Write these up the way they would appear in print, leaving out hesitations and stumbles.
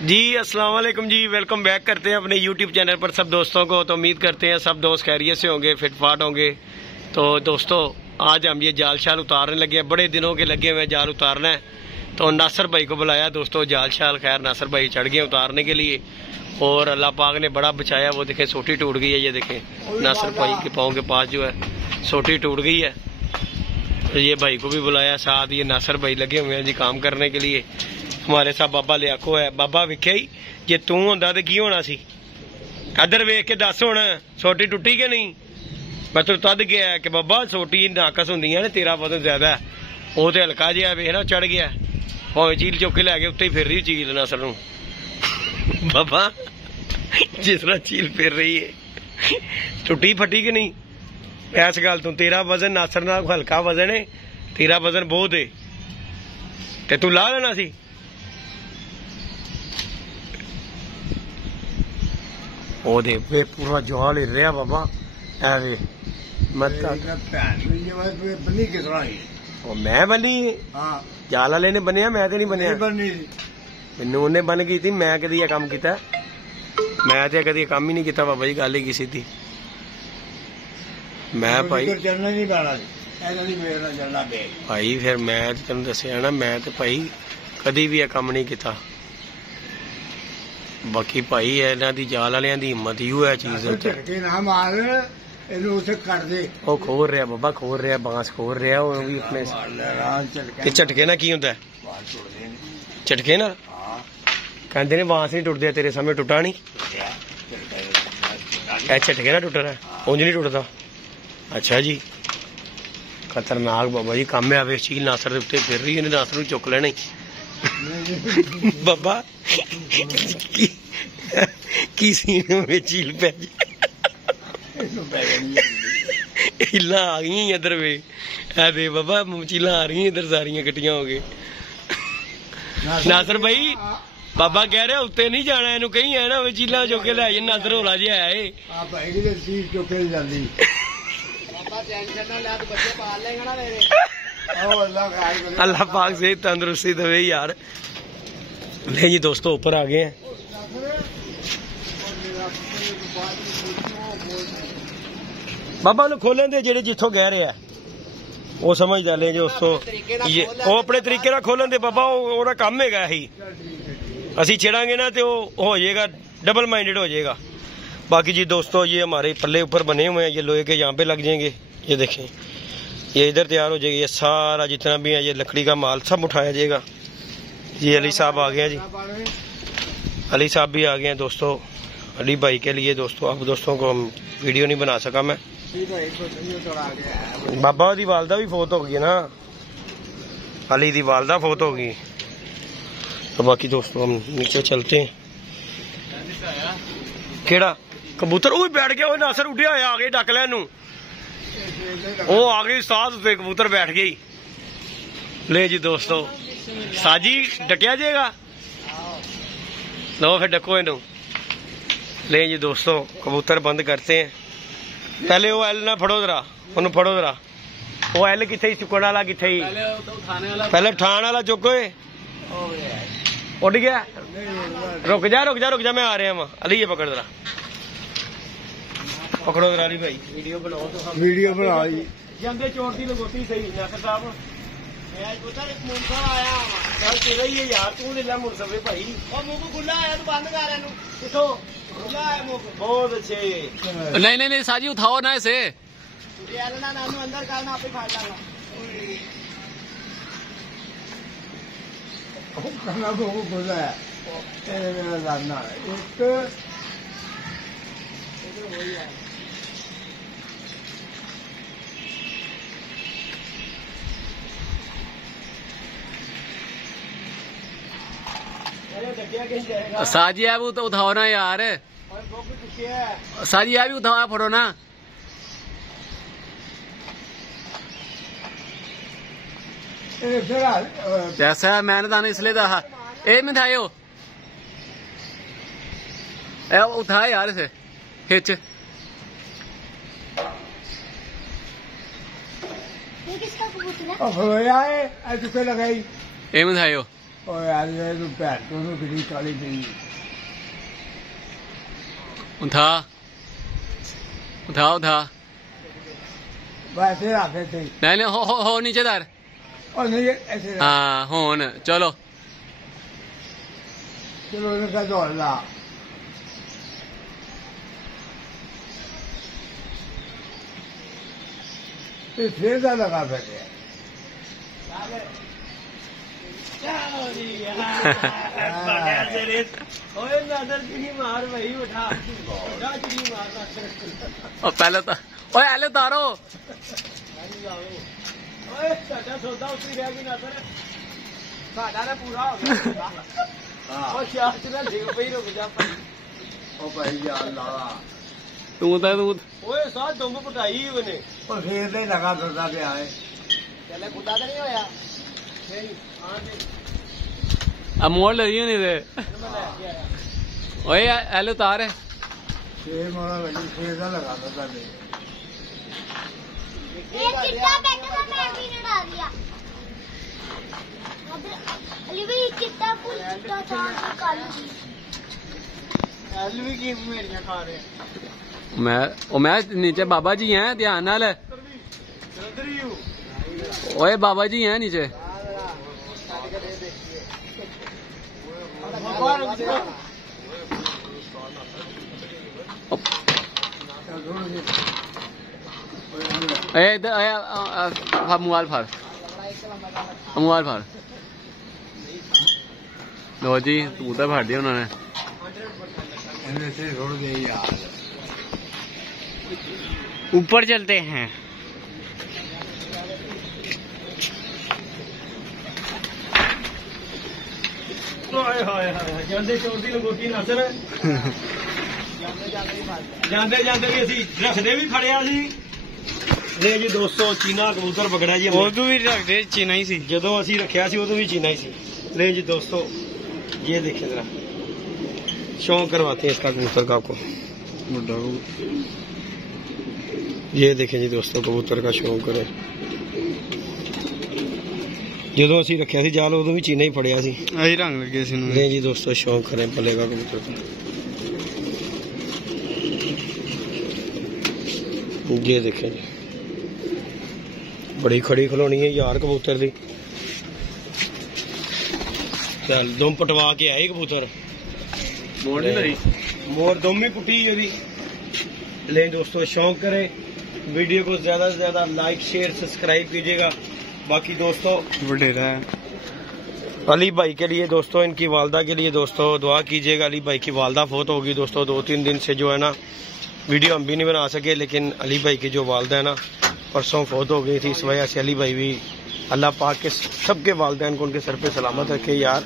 जी अस्सलाम वालेकुम जी, welcome back करते हैं अपने यूट्यूब चैनल पर सब दोस्तों को। तो उम्मीद करते हैं सब दोस्त खैरियत से होंगे, फिटफाट होंगे। तो दोस्तों आज हम ये जाल शाल उतारने लगे हैं, बड़े दिनों के लगे हुए जाल उतारना है। तो नासर भाई को बुलाया दोस्तों, जाल शाल खैर नासर भाई चढ़ गए उतारने के लिए और अल्लाह पाक ने बड़ा बचाया। वो देखें सोटी टूट गई है, ये देखें नासर भाई के पाँव के पास जो है सोटी टूट गई है। तो ये भाई को भी बुलाया, साथ ये नासर भाई लगे हुए हैं जी काम करने के लिए। हमारे साथ बाबा लियाको है। बाबा वेख्या ही जे तू होंदा ते की होना सी। इधर वेख के दस हुण सोटी टुटी के नहीं। मैं तो तद गया कि बाबा सोटी नाकस होंदी ने, तेरा वजन ज्यादा है। वो तो हल्का जिहा वेख ना चढ़ गया, भावें चील चुक के लैके उत्ते ही फिर रही चील नसल नूं। बाबा जिस तरह चील फिर रही है टुटी फटी कि नहीं। इस गल तू तेरा वजन नासर नाल हल्का वजन है, तेरा वजन बहुत है ते तू ला लेना सी। ओ दे वे पूरा जाल हिल रहा बाबा, ऐ मत बनी किस तरह मैं बनी जाल वाले ने बनिया, मैं तो नहीं बनिया। मैनू उन्हें बन गई थी, मैं कदी काम किया? मैं तो कदी काम ही नहीं किया बाबा जी, गल ही की सीधी। मैं भाई भाई फिर मैं तेन दसिया ना, मैं तो भाई कदी भी काम नहीं किया। बाकी भाई इन्हां दी जाल वालियां दी हिम्मत ही है चीज। ओ खोल रहा बाबा, खोल रहा बांस खोल रहा वो भी अपने। झटके ना की होंदा? झटके ना कहते ने बांस नहीं टुटदे, तेरे सामने टुटा नहीं? झटके ना टुट रहा, उंज नहीं टुटदा। अच्छा जी, खतरनाक बाबा जी काम है। चील नासर उत्ते फिर रही है, नासर नूं चुक लेना बाबा की सीने में चील पै हिला आ गई इधर वे दे बाबा, चीला आ रही इधर सारियां कट्टियां हो गए। नासर भाई बाबा कह रहे उत्ते नहीं जाना, इनू कहीं है ना चीला चुके लै नासर होला जिहा है। अल्लाह पाक से तंदुरुस्ती दे यार। ले जी दोस्तों ऊपर आ गए हैं। बाबा नु खोलें दे जेड़े जिथों कह रहे हैं वो समझदा ले जो दोस्तों, ये वो अपने तरीके नाल खोलन दे बाबा, ओहदा काम हैगा ही। असी छेड़ांगे ना तो हो जाएगा, डबल माइंडेड हो जाएगा। बाकी जी दोस्तों ये हमारे पल्ले ऊपर बने हुए हैं, ये लोहे के यहाँ पे लग जाएंगे। ये देखें ये इधर तैयार हो जाएगी, ये सारा जितना भी है ये लकड़ी का माल सब उठाया जाएगा। ये अली साहब आ गए हैं जी, अली साहब भी आ गए हैं दोस्तों। अली भाई के लिए दोस्तों, आप दोस्तों को हम वीडियो नहीं बना सका मैं। बाबा दी वालदा भी फोत हो गई ना, अली दी वालदा फोत हो गई। तो बाकी दोस्तों हम नीचे चलते हैं। केड़ा कबूतर वो बैठ गया, नासर उठिया आ गए डक लैनू, वो आ गई साथ पे कबूतर बैठ गई। ले जी दोस्तों साजी डकिया जाएगा, लो फिर डको इनू। ले जी दोस्तों कबूतर बंद करते हैं। पहले वो एल ना फड़ो जरा, ओनू फड़ो जरा। वो एल किथे चुकन वाला किथे ही? पहले उठाने वाला चुको, उड़ गया। रुक जा रुक जा रुक जा, मैं आ रहा वहां। अली ये पकड़ जरा, पकड़ो जरा अली भाई, वीडियो बनाओ तो वीडियो बनाओ जी। जंदे चोट दी लगोती सही नासर साहब। मुंसा आया चल तेरा ही है यार, तू ले ला मुंसा भाई। और मुंह खुला आया तो बंद कर इनू, किथों खुला है मुंह? बहुत अच्छे। नहीं नहीं नहीं साजी उठाओ ना इसे, ना नानू अंदर करना, आप ही फाड़ लागा। खुला है साजी है वो तो उठाओ ना यार, साजी है भी उठाओ, फड़ो ना। जैसा मैंने ताने इसलिए कहा ए मिठाइयो उठा यार इसे खिंच। किसका कबूतर है? लगाई ए मिठाइयो और यार ये तो पैर तो कितनी काली थी। उठा उठा उठा वैसे आते थे नहीं हो नीचे दार और नहीं ऐसे। हाँ होन चलो चलो उनका दौड़ ला फिर लगा बैठे और पहले तो ओए आले उतारो तू साथ दुम पटाई बने और फिर नहीं लगा फिरता पे आए चले खुदा तो नहीं होया अब मोड़ ले नहीं दे ओए आले उतार फिर मोड़ा लगी फिर लगा था ये चिट्टा बैठा था मैं भी ने डाल दिया अली भाई चिट्टा फुल चिट्टा चार काली अलवी की मेरियां खा रहे हैं मैं नीचे बाबा जी हैं ध्यान नाल ओए बाबा जी हैं नीचे मोबाइल फाड़ लो जी कबूतर फाड़ दिया उन्होंने छोड़ गई यार ऊपर चलते हैं ਜਾਂਦੇ ਚੋਰ ਦੀ ਲੰਗੋਟੀ ਨਸਰ ਜਾਂਦੇ ਵੀ ਅਸੀਂ ਰੱਖਦੇ ਵੀ ਖੜਿਆ ਸੀ ਲੈ ਜੀ ਦੋਸਤੋ ਚੀਨਾ ਕਬੂਤਰ ਪਕੜਿਆ ਜੀ ਉਦੋਂ ਵੀ ਰੱਖਦੇ ਚੀਨਾ ਹੀ ਸੀ ਜਦੋਂ ਅਸੀਂ ਰੱਖਿਆ ਸੀ ਉਦੋਂ ਵੀ ਚੀਨਾ ही ਸੀ ले जी दोस्तों ये देखिए जरा शौक करवाते हैं इसका कबूतर का आपको ये देखें जी दोस्तों कबूतर का शौक करे ਜਦੋਂ ਅਸੀਂ ਰੱਖਿਆ ਸੀ ਜਾਲ ਉਦੋਂ ਵੀ ਚੀਨਾ ਹੀ ਫੜਿਆ ਸੀ ਆਹੀ ਰੰਗ ਲੱਗੇ ਸੀ ਨੂੰ ले जी दोस्तों शौक करें पलेगा कबूतर का ये देखें जी बड़ी खड़ी खिलौनी है यार कबूतर दी चल दुम पटवा के आए कबूतर मोड़ नहीं लगी मोर दुम ही पुटी यदि ले दोस्तों शौक करें वीडियो को ज्यादा से ज्यादा लाइक शेयर सब्सक्राइब कीजिएगा बाकी दोस्तों वडेरा है अली भाई के लिए दोस्तों इनकी वालदा के लिए दोस्तों दुआ कीजिएगा अली भाई की वालदा फौत होगी दोस्तों 2-3 दिन से जो है ना वीडियो हम भी नहीं बना सके लेकिन अली भाई की जो वालदा है ना परसों फौत हो गई थी इस वजह से अली भाई भी अल्लाह पाक के सबके वालदैन को उनके सर पे सलामत रखे यार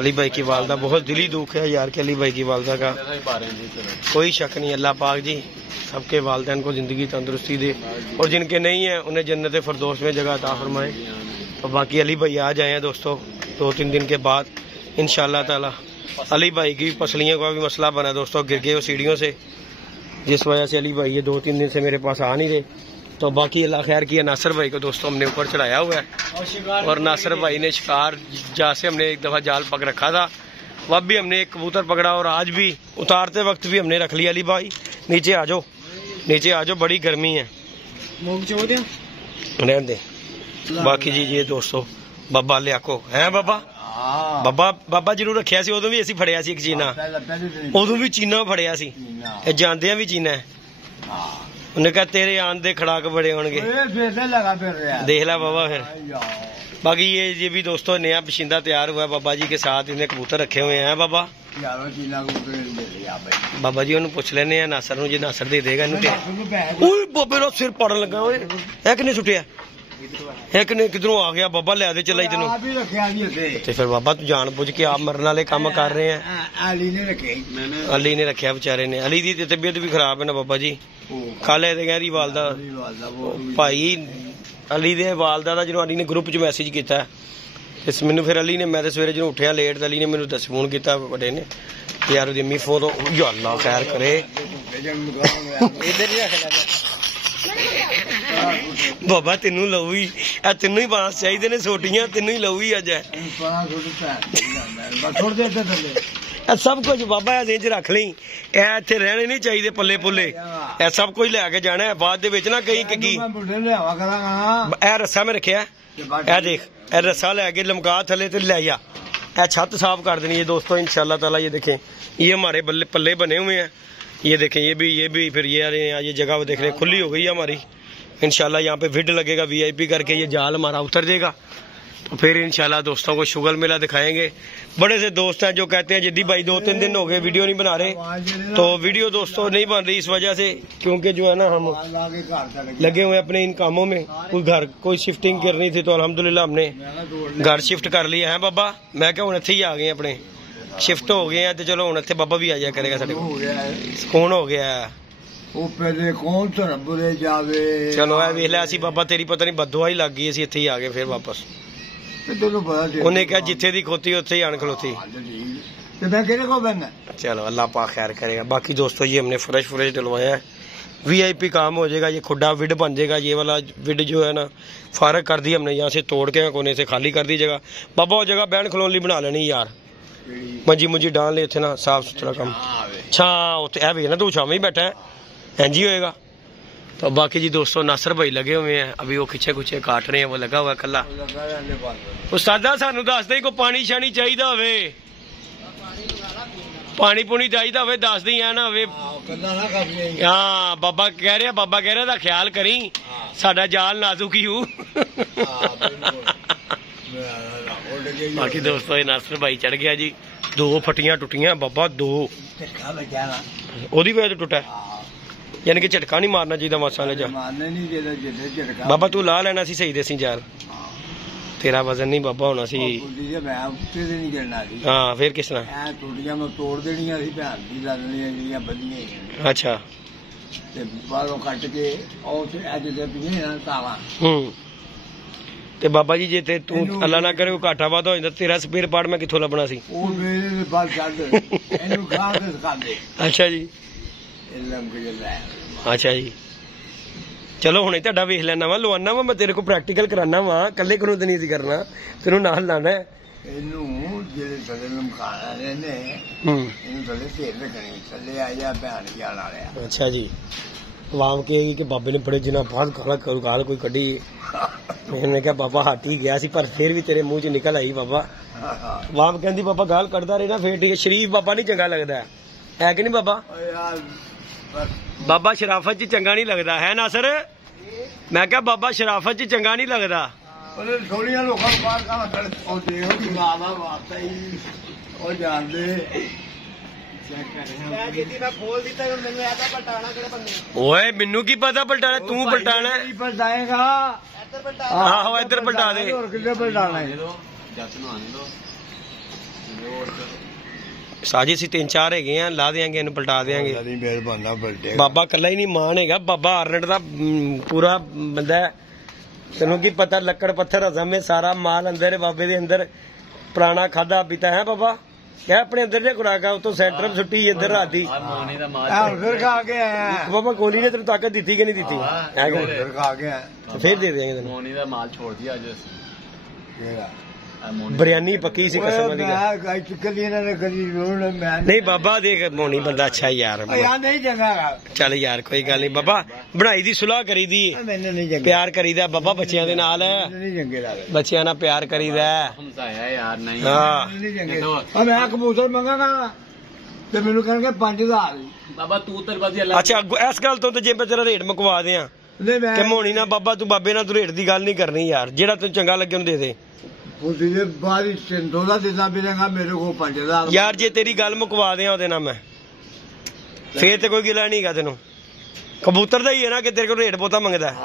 अली भाई की वालदा बहुत दिली दुख है यार कि अली भाई की वालदा का कोई शक नहीं अल्लाह पाक जी सबके वालदैन को जिंदगी तंदुरुस्ती दे और जिनके नहीं है उन्हें जन्नत फिरदौस में जगह अता फरमाए और बाकी अली भाई आ जाए हैं दोस्तों 2-3 दिन के बाद इंशाअल्लाह ताला अली भाई की पसलियों का भी मसला बना दोस्तों गिर गए वो सीढ़ियों से जिस वजह से अली भाई ये 2-3 दिन से मेरे पास आ नहीं रहे तो बाकी अल्लाह खैर किया नासिर भाई को दोस्तों हमने ऊपर चढ़ाया हुआ है और नासिर भाई ने शिकार जहाँ से हमने एक दफ़ा जाल पक रखा था वह भी हमने एक कबूतर पकड़ा और आज भी उतारते वक्त भी हमने रख लिया अली भाई नीचे आ जाओ बड़ी गर्मी है रहने दे बाकी जी ये दोस्तों बाबा लिया को है बाबा जरूर रखिया सी उदों भी असीं फड़िया सी एक चीना उदों भी चीना फड़िया सी जानदे भी चीना है उन्हें कहा तेरे आन दे खड़ाक बड़े होंगे देख ला बाबा फिर बाकी ये भी दोस्तों नया बशिंदा तैयार हुआ है बाबा जी के साथ इन्हें कबूतर रखे हुए हैं बाबा बाबा जी उन्हें पूछ लेने हैं नासर जी नासर दे देगा बाबे का सिर पड़न लगा है कि नहीं छुटिया एक ने किधरों आ गया बाबा लिया दे चला तेनों फिर बाबा तू जान बुझ के आप मरने वाले काम कर रहे हैं अली ने रखा बेचारे ने अली की तबीयत भी खराब है ना बाबा जी कल दी वालदा भाई अली दे वालदा दा जो अली ने ग्रुप च मैसेज किया मैनू फिर अली ने मैं सवेरे जो उठिया लेट अली ने मैनू फोन किया बड़े ने यार ओदी अम्मी फोन अल्लाह खैर करे बाबा तेनू लऊ ही तेनू ही बांस चाहिए ने सोटियां तेनू ही लऊ ही अज सब कुछ बाबा रेंज रख ली इत्थे रहने नहीं चाहिए पल्ले पुल्ले सब कुछ लैके जाना है बाद दे विच ना कई की रस्सा में रखिया देख रस्सा लैके लमका थले ते लै जा छत साफ कर देनी है दोस्तों इंशाल्लाह ताला। ये देखें ये हमारे पल्ले बने हुए हैं, ये देखें ये भी फिर ये जगह देख रहे खुली हो गई है हमारी। इंशाल्लाह यहाँ पे विड लगेगा VIP करके, ये जाल हमारा उतर जाएगा तो फिर इंशाल्लाह दोस्तों को शुगल मेला दिखाएंगे। बड़े से दोस्त हैं जो कहते हैं जिद्दी भाई 2-3 दिन हो गए वीडियो नहीं बना रहे, तो वीडियो दोस्तों नहीं बन रही इस वजह से क्योंकि जो है ना हम लगे हुए अपने इन कामों में। कोई शिफ्टिंग करनी थी तो अल्हम्दुलिल्लाह हमने घर शिफ्ट कर लिया है बाबा। मैं क्या हूँ इत्थे ही आ गए अपने शिफ्ट हो गए हैं तो चलो हूँ इत्थे बाबा भी आ जाया करेगा साडे कौन हो गया है चलो वेख लिया बाबा तेरी पता नहीं बददुआ ही लग गई असीं इत्थे ही आ गए फिर वापस। उन्हें कहा जिथे दी खोती उत्थे ही आन खलोती। चलो अल्लाह पाक खैर करेगा। बाकी दोस्तों ये हमने फ्रेश डलवाया है, VIP काम हो जाएगा। ये खुड्डा विड बन जाएगा, ये वाला विड जो है ना फारग कर दी हमने, यहाँ से तोड़ के कोने से खाली कर दी जगह। बाबा वो जगह बैन खलोन बना लेनी यार, मंजी मुंजी डाल ले इतने ना साफ सुथरा काम छां उत्थे ना तू छाव ही बैठा है इंज ही होएगा। तो बाकी जी दोस्तों नासर भाई लगे हुए हैं अभी, वो खिचे खुचे काट रहे हैं, वो लगा हुआ कला। उस्तादा सानू दस दे को पानी शानी चाहिए होवे, पानी पुनी चाहिए होवे दस दी है ना होवे। हाँ बाबा कह रहा ख्याल करी साडा जाल नाजुक ही हूँ। बाकी दोस्तों नासर भाई चढ़ गया जी, 2 फटियां टुटियां बाबा 2 ओदी वजह तो टुटा यानी कि झटका नहीं मारना चाहिए मासा ने जा बाबा तू ला लेना सी सही देसी जाल, तेरा वजन नहीं बाबा होना सी। हाँ फिर किस तरह अच्छा ते बाबा जी जे ते तू अल्लाह ना करे घाटा वादा हो जाता तेरा स्पेयर पार्ट मैं किथों लभना सी। अच्छा जी अच्छा जी चलो हुणे तुहाडा वेख लैना वा लवाना वा मैं तेरे को प्रैक्टिकल कराना वा कल्ले कोलों ते नहीं सी करना तेनू नाल लाना है। अच्छा जी वाम कहेगी कि बाबे ने बड़े दिनों बाद गाल कोई कड्ढी। मैंने कहा बाबा हट ही गया सी पर फिर भी तेरे मुंह च निकल आई बाबा। वाम कहंदी बाबा गाल कड्ढदा रहे ना फिर ठीक है, शरीफ बाबा नहीं चंगा लगदा है कि नहीं बाबा? बाबा शराफत च चंगा नहीं लगता है नासर, मैं क्या बाबा शराफत च चंगा नहीं लगता। ओए मैनू की पता पलटाना तू पलटाना आहो इधर पलटा दे। साजी सी 3-4 है ला देंगे इन पलटा देंगे बाबा कला ही नहीं मान है बाबा आर्नट का पूरा बंदा है। तेनों की पता लकड़ पत्थर हजम में सारा माल अंदर है बाबे दे अंदर पुराना खादा पीता है बाबा क्या अपने अंदर जो खुराक तो सेंटर छुट्टी इधर राती बाबा गोली ने तेन ताकत दी कि नहीं दी फिर दे देंगे बिरयानी पक्की सी कसम नहीं बाबा देख मोनी बंदा अच्छा यार चल यार कोई गल नहीं बाबा बनाई दी सुलह करी दी प्यार करीदा बाबा बच्चियां दे नाल बच्चियां नाल प्यार करीदा मैं कबूतर मंगागा ते मैनू कहणगे 5000 बाबा तू अच्छा इस गल तो जे मैं तेरा रेट मुकवा दियां ते मोनी ना बाबा तू बाबे ना तू रेट दी गल नहीं करनी यार जेड़ा तैनूं चंगा लगे उन्हें दे दे यार जे तेरी गल मुकवा दियां ओहदे नाल मैं फिर ते कोई गिला नहीं गा तेनू कबूतर दा ही है ना कि तेरे को रेट बहुता मंगदा है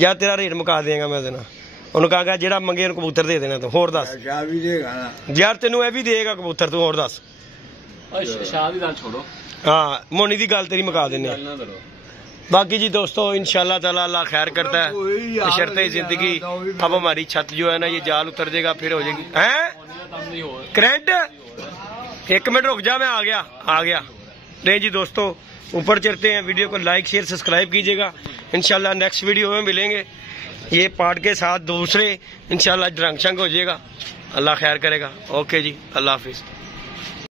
यार तेरा रेट मुका देगा मैं ओहदे नाल उन्होंने कहा जेड़ा मंगे कबूतर दे देना तू होर दस यार तेनू ए भी देगा कबूतर तू होर दस हाँ मोनी दी गल तेरी मुका देने बाकी जी दोस्तों इंशाल्लाह ताला अल्लाह खैर करता है बशर्ते जिंदगी अब हमारी छत जो है ना ये जाल उतर जाएगा फिर हो जाएगी हैं करंट 1 मिनट रुक जा मैं आ गया नहीं जी दोस्तों ऊपर चढ़ते हैं वीडियो को लाइक शेयर सब्सक्राइब कीजिएगा इंशाल्लाह नेक्स्ट वीडियो में मिलेंगे। ये पार्ट के साथ दूसरे इंशाल्लाह ड्रंक शंक हो जाएगा। अल्लाह खैर करेगा। ओके जी, अल्लाह हाफिज़।